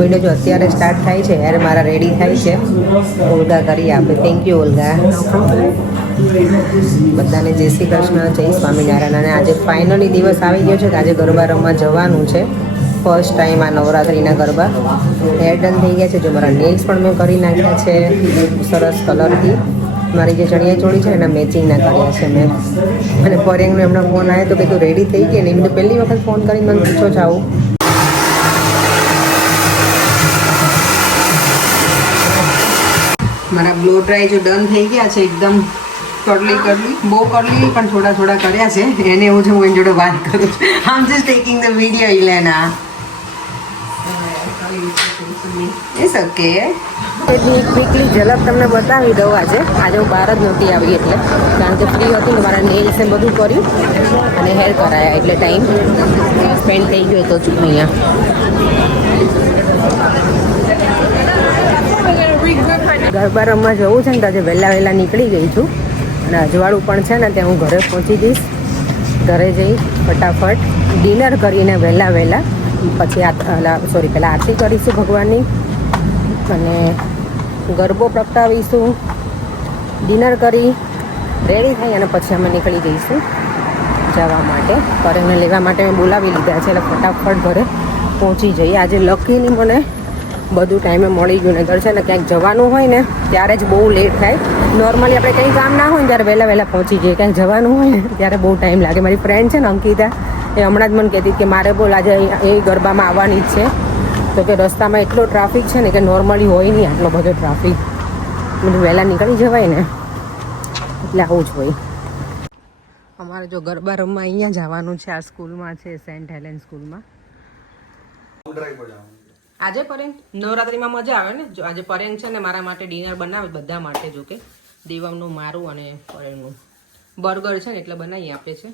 Video જો અત્યારે start થાય છે ત્યારે મારા રેડી થાય છે. ઓલગા કરી આપે થેન્ક યુ ઓલગા. બધાને જય શ્રી કૃષ્ણ, જય સ્વામિનારાયણ અને આજે ફાઇનલી દિવસ આવી ગયો છે કે આજે ગરબા રમવા જવાનું છે. ફર્સ્ટ ટાઈમ આ નવરાત્રિના ગરબા. હેર ડન થઈ ગયા છે. જો મારા નેલ્સ પણ મેં કરી નાખ્યા છે, સરસ કલરથી મારી જે ચણિયા ચોળી છે એના મેચિંગના કર્યા છે મેં. અને પરેંગનો એમનો ફોન આવ્યો તો કે તું રેડી થઈ ગઈ? ને એમ તો પહેલી વખત ફોન કરીને મને પૂછો છો આવું. મારા બ્લો ડ્રાય જો ડન થઈ ગયા છે, એકદમ કરલી કરલી બહુ કરલી પણ થોડા થોડા કર્યા છે. એને એવું છે હું એની જોડે વાત કરું છું. આમ just taking the video Elena it's okay એટલી ક્વિકલી ઝલક તમને બતાવી દઉં આજે. આજે હું બહાર જ નહોતી આવી એટલે. કારણ કે ફ્રી હતી ને મારા નેલ્સ બધું કર્યું. અને હેર કરાયા એટલે ટાઈમ સ્પેન્ડ થઈ ગયો તો છું અહીંયા. ગરબા રમવા જવું છે ને તો આજે વહેલા વહેલા નીકળી ગઈ છું. અને અજવાળું પણ છે ને ત્યાં હું ઘરે પહોંચી જઈશ. ઘરે જઈ ફટાફટ ડિનર કરીને વહેલા વહેલા. પછી આ સોરી પહેલાં આરતી કરીશું ભગવાનની. અને ગરબો પ્રગટાવીશું. ડિનર કરી રેડી થઈ અને પછી અમે નીકળી જઈશું જવા માટે. પરેને લેવા માટે મેં બોલાવી લીધા છે એટલે ફટાફટ ઘરે પહોંચી જઈએ. આજે લકીની મને બધું ટાઈમે મળી ગયું ને છે ને ક્યાંક જવાનું હોય ને, ત્યારે જ બહુ લેટ થાય. નોર્મલી આપણે કંઈ કામ ના હોય ને ત્યારે વહેલા વહેલા પહોંચી જઈએ. ક્યાંક જવાનું હોય ને, ત્યારે બહુ ટાઈમ લાગે. મારી ફ્રેન્ડ છે ને, અંકિતા, એ હમણાં જ મને કહેતી કે મારે બોલ આજે એ ગરબામાં આવવાની જ છે. તો કે રસ્તામાં એટલો ટ્રાફિક છે ને કે નોર્મલી હોય નહીં આટલો બધો ટ્રાફિક બધું વહેલા નીકળી જવાય ને, એટલે આવું જ હોય. અમારે જો ગરબા રમવા અહીંયા જવાનું છે આ સ્કૂલમાં છે સેન્ટ હેલેન સ્કૂલમાં આજે પરેન નવરાત્રીમાં મજા આવે ને? જો આજે પરેન છે ને મારા માટે ડિનર બનાવે બધા માટે જો કે દેવમનું મારું અને પરેનનું બર્ગર છે ને એટલે બનાવી આપે છે.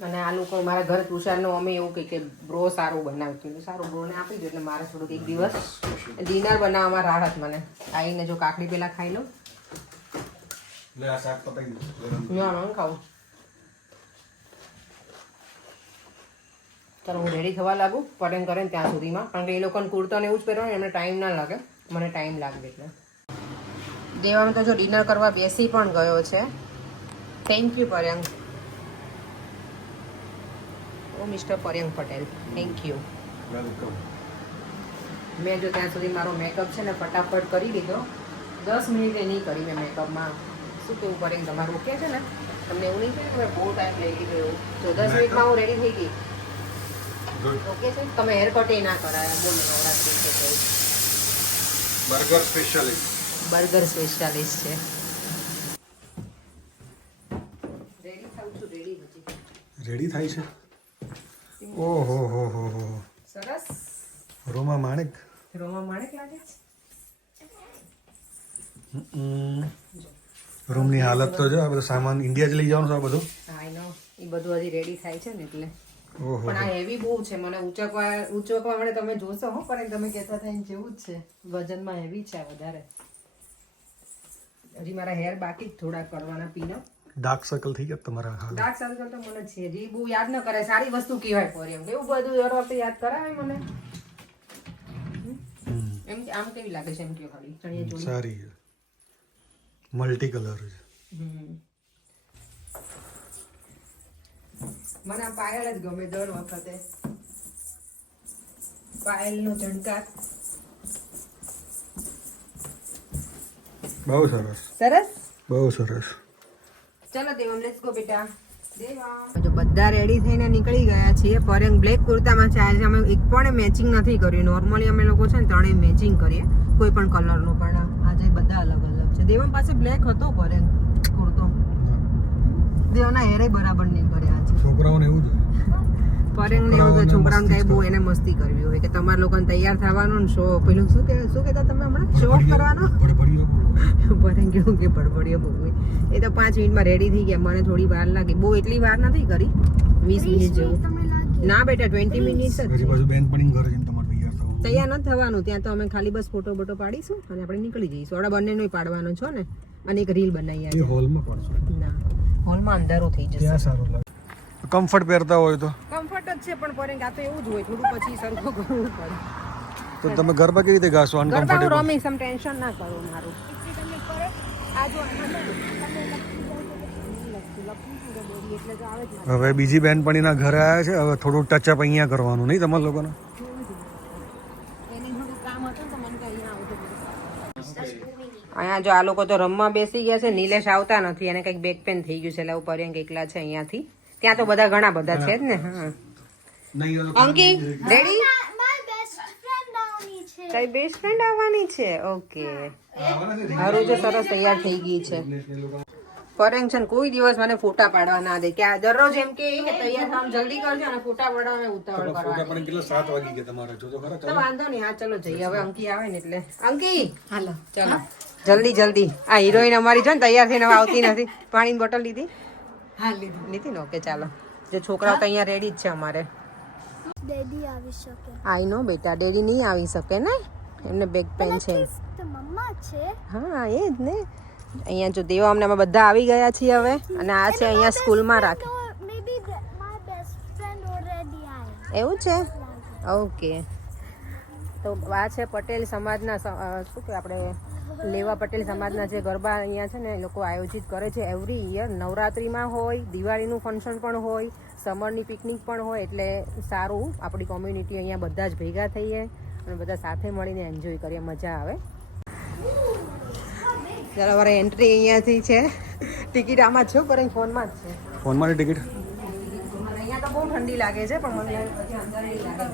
અને આ લોકો મારા ઘર તુષારનું અમે એવું કહી કે બ્રો સારું બનાવ્યું હતું સારું બ્રોને આપી દો એટલે મારે થોડુંક એક દિવસ ડિનર બનાવવામાં રાહત મને આવીને જો કાકડી પહેલાં ખાઈ લઉં ના ના ખાવું. ચાલો હું રેડી થવા લાગુ પરેન કરે ત્યાં સુધીમાં. કારણ કે એ લોકોને કુર્તો ને એવું જ પહેરવાનું એમને ટાઈમ ના લાગે. મને ટાઈમ લાગે એટલે. દેવાનું તો જો ડિનર કરવા બેસી પણ ગયો છે. Thank you Paryank. Oh mister Paryank Patel. Thank you welcome મેં જો ત્યાં સુધી મારો મેકઅપ છે ને ફટાફટ કરી લીધો. દસ મિનિટે નહીં કરી મેં મેકઅપમાં શું કેવું પડે તમારું ઓકે છે ને? તમને એવું નહીં કે મેં બહુ ટાઈમ લઈ લીધો એવું? તો દસ મિનિટમાં હું રેડી થઈ ગઈ. ઓકે છે તમે હેર કટ ના કરાયા. બોલો નવરાત્રી છે તો. બર્ગર સ્પેશિયાલિસ્ટ બર્ગર સ્પેશિયાલિસ્ટ છે. રેડી થાઉં છું રેડી હજી. રેડી થાય છે? ઓહો હો હો હો. સરસ. રોમા માણેક? રોમા માણેક લાગે છે? રૂમની હાલત તો જો આ બધો સામાન ઇન્ડિયા જ લઈ જવાનું છે આ બધું. આઈ નો એ બધું હજી રેડી થાય છે ને એટલે. પણ આ હેવી બહુ છે મને ઊંચકવા ઊંચકવા માટે તમે જોશો હો પણ તમે કહેતા થઈને જેવું જ છે. વજનમાં હેવી છે વધારે. હજી મારા હેર બાકી જ થોડા કરવાના પીનો. ડાર્ક સર્કલ થઈ ગયા તમારા હા ડાર્ક સર્કલ તો મને છે હજી બહુ યાદ ન કરે સારી વસ્તુ કહેવાય પર એમ. એવું બધું દર વખતે યાદ કરાવે મને. એમ કે આમ કેવી લાગે છે એમ કે ખાલી? સારી મલ્ટી કલર છે. હમ. મને આ પાયલ જ ગમે દર વખતે. પાયલનો ઝણકાર બહુ સરસ. સરસ? બહુ સરસ. ચલો દેવમ લેટ્સ ગો બેટા. બધા રેડી થઈને નીકળી ગયા છીએ. પરેંગ બ્લેક કુર્તામાં છે. આજે અમે એક પણ મેચિંગ નથી કર્યું. નોર્મલી અમે લોકો છે ને ત્રણેય મેચિંગ કરીએ. કોઈ પણ કલરનું પણ. આજે બધા અલગ અલગ છે. દેવમ પાસે બ્લેક હતો પરેંગ કુર્તો દેવના હેરે બરાબર નહીં કર્યા છે છોકરાઓને એવું જ પરેંગ ને એવું તો છોકરાઓને કઈ બહુ એને મસ્તી કરવી હોય કે તમારે લોકોને તૈયાર થવાનું ને શો પેલું શું કે શું કહેતા તમે હમણાં? શો ઓફ કરવાનો? પરેંગ કેવું કે બડબડીઓ બહુ હોય. એ તો પાંચ મિનિટમાં રેડી થઈ ગયા. મને થોડી વાર લાગી. બહુ એટલી વાર નથી કરી? વીસ મિનિટ જેવું. ના બેટા ટ્વેન્ટી મિનિટ જ હજી બેન પણ ઘરે જઈને તૈયાર નથી થવાનું. ત્યાં તો અમે ખાલી બસ ફોટો બોટો પાડીશું અને આપણે નીકળી જઈશું. આપણે બંનેનો પાડવાનો છો ને? અને એક રીલ બનાવી હોલમાં પાડશું. ના. હોલમાં અંધારું થઈ જશે. ત્યાં સારું લાગે. કમ્ફર્ટ પહેરતા હોય તો. કમ્ફર્ટ જ છે પણ પર આ તો એવું જ હોય થોડું પછી સરખું કરવું પડે. તો તમે ગરબા કેવી રીતે ગાશો ગરબા અનકમ્ફર્ટેબલ રમીશ આમ ટેન્શન ના કરો મારું. આ જો આમાં એટલે તો આવે જ હવે બીજી બહેનપણીના ઘરે આવ્યા છે હવે થોડું ટચઅપ અહીંયા કરવાનું નહીં તમારા લોકોને એની થોડું કામ હતું તો મને તો અહીંયા આવતું અહીંયા જો આ લોકો તો રમવા બેસી ગયા છે નિલેશ આવતા નથી એને કંઈક બેક પેન થઈ ગયું છે એટલે ઉપર એકલા છે અહીંયાથી. ત્યાં તો બધા ઘણા બધા છે જ ને હા. અંકી રેડી તારી બેસ્ટ ફ્રેન્ડ આવવાની છે? ઓકે. હારું જો સરસ તૈયાર થઈ ગઈ છે. પરેંગ છે કોઈ દિવસ મને ફોટા પાડવા ના દે. કે આ દરરોજ એમ કે કે તૈયાર થવા જલ્દી કરજો અને ફોટા પાડવા મેં ઉતાવળ કરવાની પણ કેટલા? 7 વાગી ગયા તમારે. જો તો ખરા તો વાંધો નહીં હા ચલો જઈએ. હવે અંકી આવે ને એટલે. અંકી! હાલો. ચલો. જલ્દી જલ્દી. આ હિરોઈન અમારી છે ને તૈયાર થઈને હવે આવતી નથી. પાણીની બોટલ લીધી? હા લીધી. લીધી ને? ઓકે ચાલો. જે છોકરાઓ તો અહીંયા રેડી જ છે અમારે. ડેડી આવી શકે. આઈ નો બેટા ડેડી નહીં આવી શકે ને? એમને બેક પેન છે. મમ્મા છે. હા એ જ ને. અહીંયા જો દેવા અમને અમે બધા આવી ગયા છીએ હવે અને આ છે અહીંયા સ્કૂલમાં રાખે એવું છે? ઓકે. તો આ છે પટેલ સમાજના શું કે આપણે? લેવા પટેલ સમાજના જે ગરબા અહીંયા છે ને એ લોકો આયોજિત કરે છે એવરી યર નવરાત્રિમાં હોય દિવાળીનું ફંક્શન પણ હોય સમરની પિકનિક પણ હોય એટલે સારું. આપણી કોમ્યુનિટી અહીંયા બધા જ ભેગા થઈએ અને બધા સાથે મળીને એન્જોય કરીએ મજા આવે. ચાલો અમારે એન્ટ્રી અહીંયાથી છે. ટિકિટ આમાં જ છે પર ફોનમાં જ છે. ફોનમાં ટિકિટ? અહીંયા તો બહુ ઠંડી લાગે છે પણ મને અંદર નહીં લાગે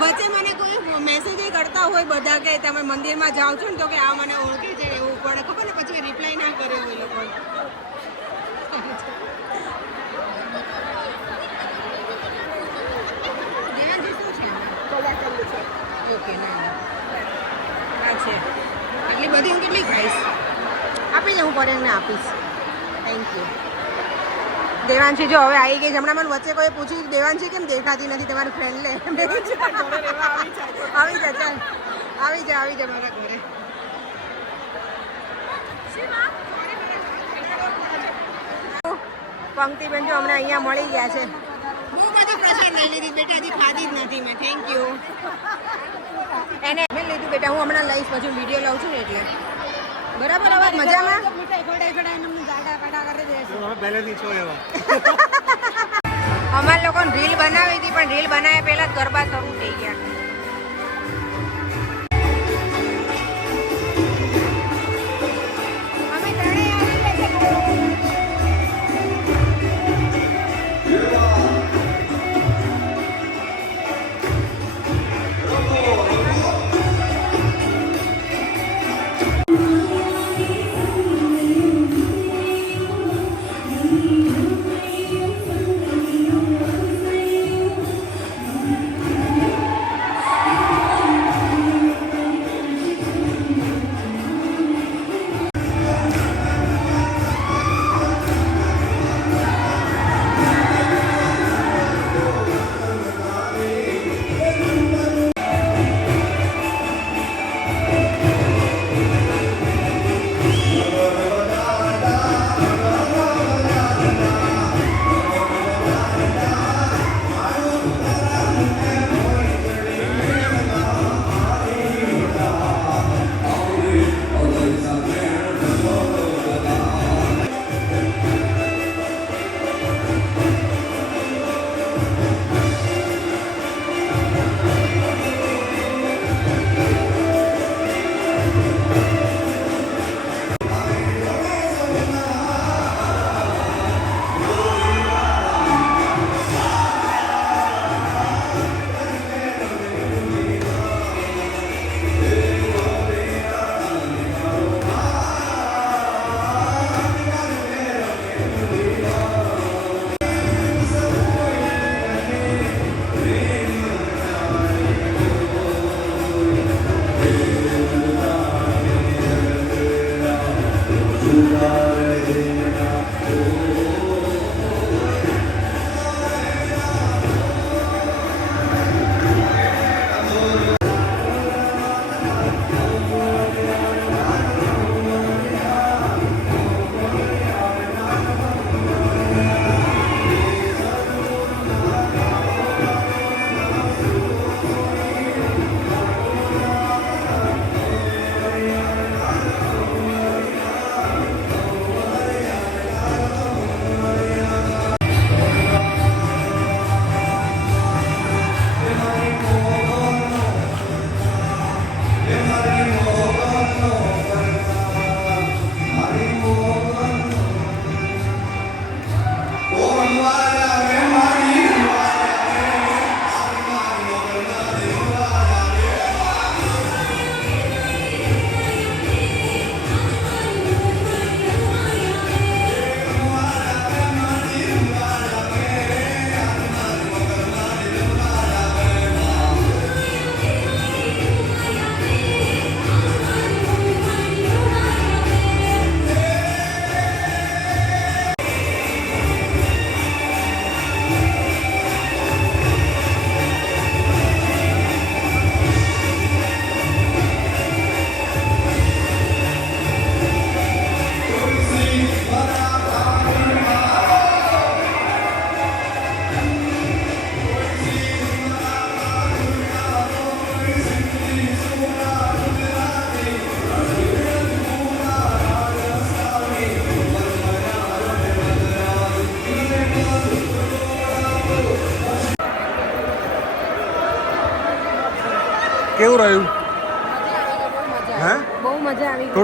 વચ્ચે મને કોઈ મેસેજ કરતા હોય બધા કે તમે મંદિરમાં જાઓ છો ને તો કે આ મને ઓળખે છે એવું પણ ખબર ને, પછી રિપ્લાય ના કરે એ લોકો. ઓકે ના છે. આટલી બધી હું કેટલી ખાઈશ? આપી દે હું પરેશને આપીશ. થેન્ક યુ દેવાંશી જો હવે આવી ગઈ હમણાં મને વચ્ચે કોઈ પૂછ્યું દેવાંશી કેમ દેખાતી નથી તમારી ફ્રેન્ડ લે આવી જા ચાલ. આવી જા આવી જા મારા ઘરે. પંક્તિબેન જો હમણાં અહીંયા મળી ગયા છે. બહુ બધું પ્રસાદ લઈ લીધી. બેટા હજી ખાધી જ નથી મેં. થેન્ક યુ એને લીધું બેટા. હું હમણાં લઈશ પછી વીડિયો લઉં છું ને એટલે. બરાબર હવે મજામાં? તમે પહેલેથી છો એવા અમાર લોકોને રીલ બનાવી હતી પણ રીલ બનાવ્યા પહેલા જ ગરબા શરૂ થઈ ગયા.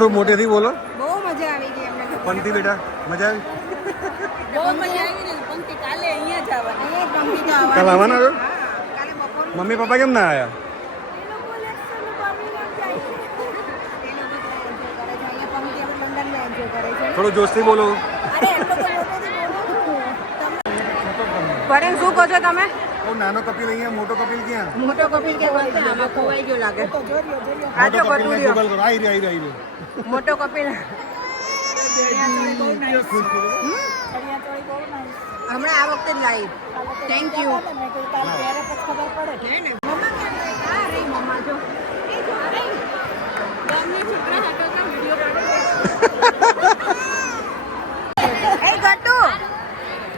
થોડું મોટેથી બોલો. બહુ મજા આવી ગઈ અમને. પંક્તિ બેટા મજા આવી? બહુ મજા આવી ને પંક્તિ કાલે અહીંયા જ આવવાની. અહીંયા જ તો આવવાની કાલ આવવાના છો? મમ્મી પપ્પા કેમ ના આવ્યા થોડું જોશથી બોલો. અરે એટલો તો મોટોથી બોલો પરેમ શું કહો છો તમે? નાનો કપિલ અહીંયા મોટો કપિલ ક્યાં? મોટો કપિલ કે બોલશે આમાં ખોવાઈ ગયો લાગે. આજો બટુરિયો ગૂગલ કરો. આઈ રહ્યો આઈ રહ્યો મોટો કપિલ. હમણાં આ વખતે જ લાવી થેન્ક યુ મમ્મા ક્યાં આ રહી મમ્મા જો. એ જો આ ગામની છોકરા હાટો તો વિડિયો કાઢો એ ગટ્ટુ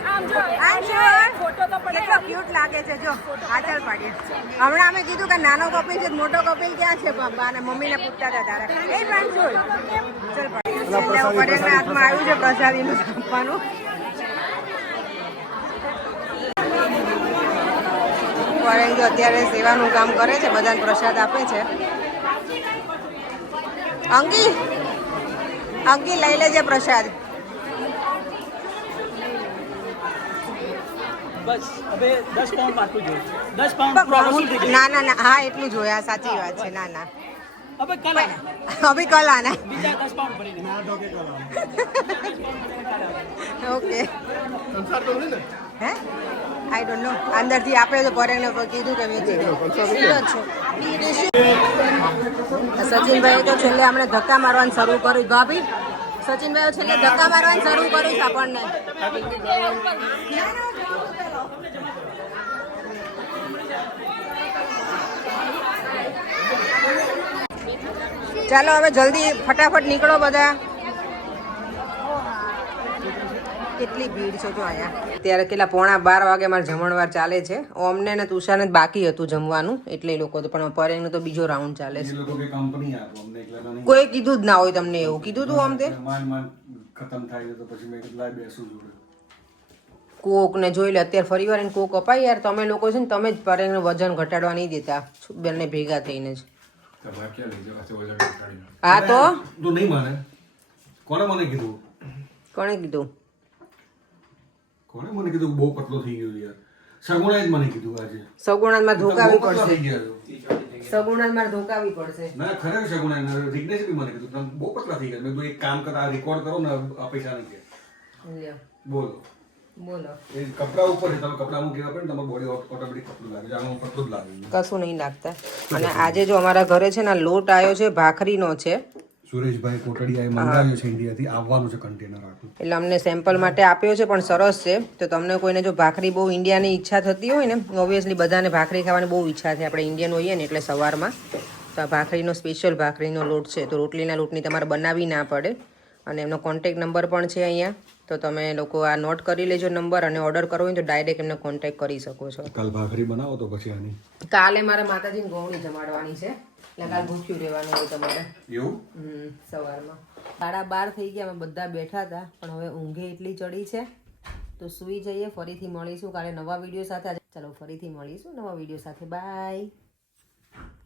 આમ જો આમ જો ફોટો તો પડે કેટલો ક્યુટ લાગે છે જો આ પાડી પાડીએ. હમણાં અમે કીધું કે નાનો કપિલ છે મોટો કપિલ ક્યાં છે પપ્પા? અને મમ્મીને પૂછતા હતા તારે એ પાંચુલ ચલ પાડીએ. હાથમાં આવ્યું છે પ્રસાદીનું આપવાનું પરેશ જો અત્યારે સેવાનું કામ કરે છે બધાને પ્રસાદ આપે છે. અંકી અંકી લઈ લેજે પ્રસાદ. બસ હવે દસ પાઉન્ડ પાછું જોઈએ દસ પાઉન્ડ પૂરા જાય ના ના ના હા એટલું જોયા સાચી વાત છે ના ના. હવે કલા. હવે કલ આના બીજા દસ પાઉન્ડ ભરીને ઓકે. હે? આઈ ડોન્ટ નો અંદરથી આપણે તો પરેને કીધું કે મેં સચિનભાઈ તો છેલ્લે આપણે ધક્કા મારવાનું શરૂ કર્યું. ભાભી સચિનભાઈ છેલ્લે ધક્કા મારવાનું શરૂ કર્યું છે આપણને. ચાલો હવે જલ્દી ફટાફટ નીકળો બધા. કેટલી ભીડ છે જો અહીંયા. અત્યારે કેટલા પોણા બાર વાગે મારે જમણવાર ચાલે છે. ઓમને ને તુષારને જ બાકી હતું જમવાનું એટલે એ લોકો તો પણ પરેનું તો બીજો રાઉન્ડ ચાલે છે. અમને કોઈ કીધું જ ના હોય તમને એવું. કીધું તું આમ તે? ખતમ થાય તો પછી મેં કીધું બેસું કોક ને જોઈ લે અત્યારે ફરી વાર એને કોક અપાય યાર. તમે લોકો છે ને તમે જ પરેનું વજન ઘટાડવા નહીં દેતા. બંને ભેગા થઈને જ. હા તો? તું નહીં માને. કોણે મને કીધું? કોણે કીધું? કોણે મને કીધું બહુ પતલો થઈ ગયો યાર? સગુણા જ મને કીધું આજે. સગુણામાં બહુ ધોકાવી પડશે. થઈ માં ધોકાવી પડશે. ના ખરેખર સગુણાએ. રિગ્નેશ બી મને કીધું. તમે બહુ પતલા થઈ ગયા મેં કીધું એક કામ કરતા આ રેકોર્ડ કરો ને આ પૈસા નહીં કે બોલો. કપડા ઉપર તમે કપડા મૂકી આપે ને તમારું બોડી ઓટોમેટિક પતલું લાગે આમાં પતલું જ લાગે કશું નહીં લાગતા. અને આજે જો અમારા ઘરે છે ને લોટ આવ્યો છે ભાખરીનો છે. સુરેશભાઈ કોટડિયાએ મંગાવ્યો છે ઇન્ડિયાથી આવવાનું છે કન્ટેનર આખું એટલે અમને સેમ્પલ માટે આપ્યો છે પણ સરસ છે. તો તમને કોઈને જો ભાખરી બહુ ઇન્ડિયાની ઈચ્છા થતી હોય ને ઓબ્વિયસલી બધાને ભાખરી ખાવાની બહુ ઈચ્છા છે. આપણે ઇન્ડિયન હોઈએ ને એટલે સવારમાં. તો આ ભાખરીનો સ્પેશિયલ ભાખરીનો લોટ છે. તો રોટલીના લોટની તમારે બનાવી ના પડે. અને એમનો કોન્ટેક નંબર પણ છે અહીંયા. તો તમે લોકો આ નોટ કરી લેજો નંબર અને ઓર્ડર કરવો હોય તો ડાયરેક્ટ એમને કોન્ટેક કરી શકો છો. કાલ ભાખરી બનાવો તો પછી આની. કાલે મારે માતાજીને ગોવણી જમાડવાની છે. એટલે કાલ ભૂખ્યું રહેવાનું હોય તમારે. એવું? સવારમાં. સાડા બાર થઈ ગયા અમે બધા બેઠા હતા પણ હવે ઊંઘે એટલી ચડી છે. તો સૂઈ જઈએ ફરીથી મળીશું કાલે નવા વીડિયો સાથે. ચાલો ફરીથી મળીશું નવા વીડિયો સાથે. બાય